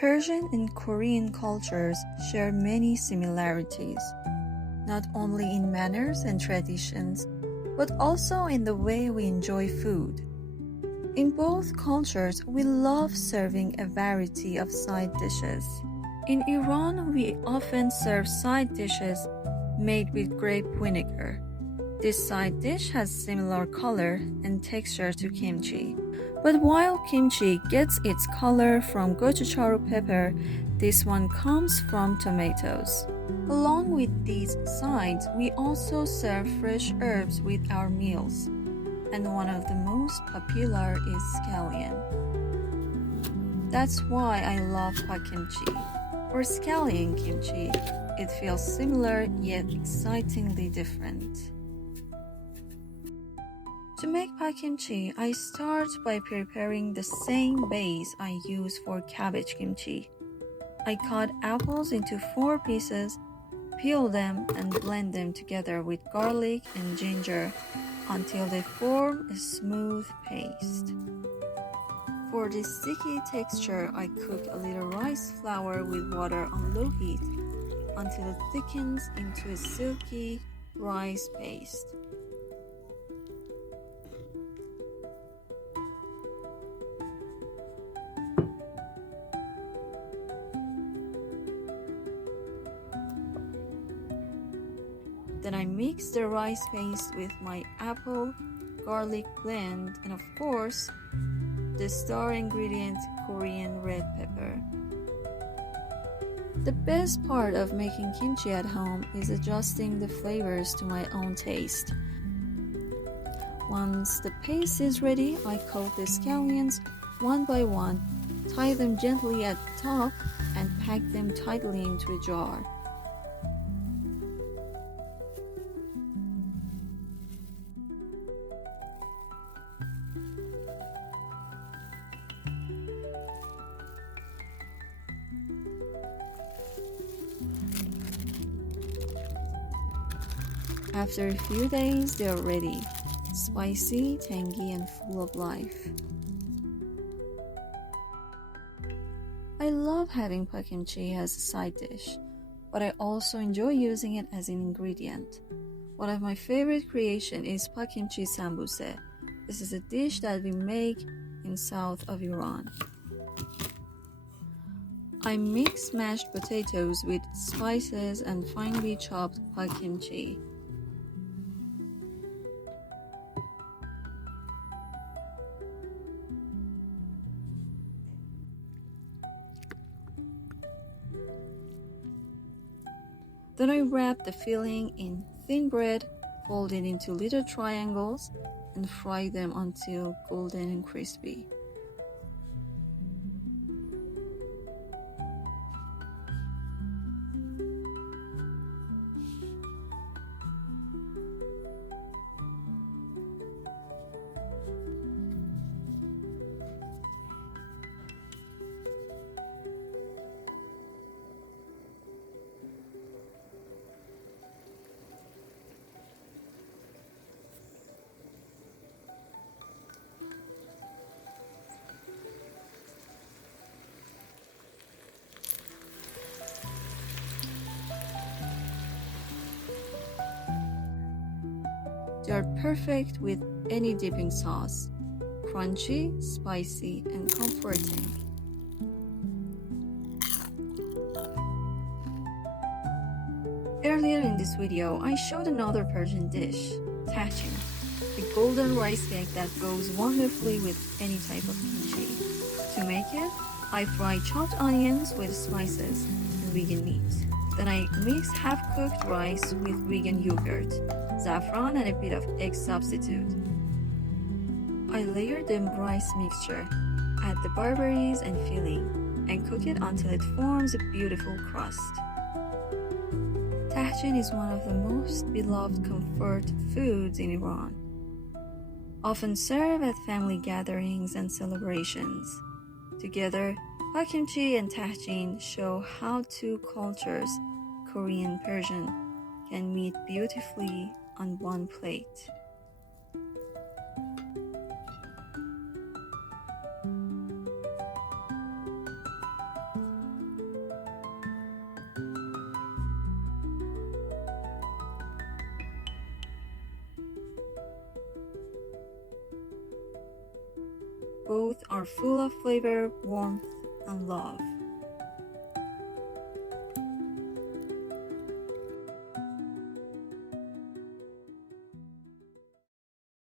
Persian and Korean cultures share many similarities, not only in manners and traditions, but also in the way we enjoy food. In both cultures, we love serving a variety of side dishes. In Iran, we often serve side dishes made with grape vinegar. This side dish has similar color and texture to kimchi. But while kimchi gets its color from gochujang pepper, this one comes from tomatoes. Along with these sides, we also serve fresh herbs with our meals. And one of the most popular is scallion. That's why I love Pa-kimchi, or scallion kimchi. It feels similar yet excitingly different. To make Pa-kimchi, I start by preparing the same base I use for cabbage kimchi. I cut apples into 4 pieces, peel them, and blend them together with garlic and ginger until they form a smooth paste. For this sticky texture, I cook a little rice flour with water on low heat until it thickens into a silky rice paste. Then I mix the rice paste with my apple garlic blend and of course the star ingredient, Korean red pepper. The best part of making kimchi at home is adjusting the flavors to my own taste. Once the paste is ready, I coat the scallions one by one, tie them gently at the top, and pack them tightly into a jar. After a few days, they are ready, spicy, tangy, and full of life. I love having Pa-kimchi as a side dish, but I also enjoy using it as an ingredient. One of my favorite creations is Pa-kimchi Sambooseh. This is a dish that we make in south of Iran. I mix mashed potatoes with spices and finely chopped Pa-kimchi. Then I wrap the filling in thin bread, fold it into little triangles, and fry them until golden and crispy. They are perfect with any dipping sauce, crunchy, spicy, and comforting. Earlier in this video, I showed another Persian dish, Tahchin, a golden rice cake that goes wonderfully with any type of kimchi. To make it, I fry chopped onions with spices and vegan meat. Then I mix half-cooked rice with vegan yogurt, saffron, and a bit of egg substitute. I layer the rice mixture, add the barberries and filling, and cook it until it forms a beautiful crust. Tahchin is one of the most beloved comfort foods in Iran, often served at family gatherings and celebrations. Together, Pa-kimchi and Tahchin show how two cultures, Korean and Persian, can meet beautifully on one plate. both are full of flavor, warmth, and love.